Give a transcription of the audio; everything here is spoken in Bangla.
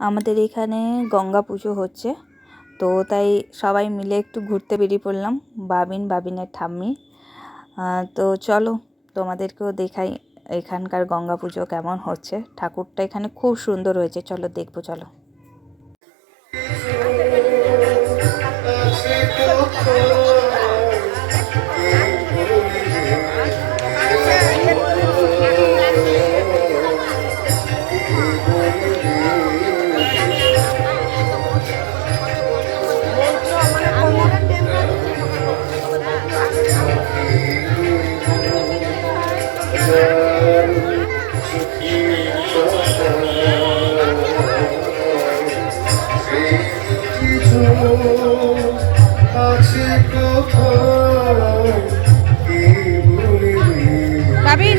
আমাদের এখানে গঙ্গা পুজো হচ্ছে, তো তাই সবাই মিলে একটু ঘুরতে বেরিয়ে পড়লাম, বাবিনের ঠাম্মি। তো চলো তোমাদেরকেও দেখাই এখানকার গঙ্গা পুজো কেমন হচ্ছে। ঠাকুরটা এখানে খুব সুন্দর হয়েছে, চলো দেখবো চলো। বাবিন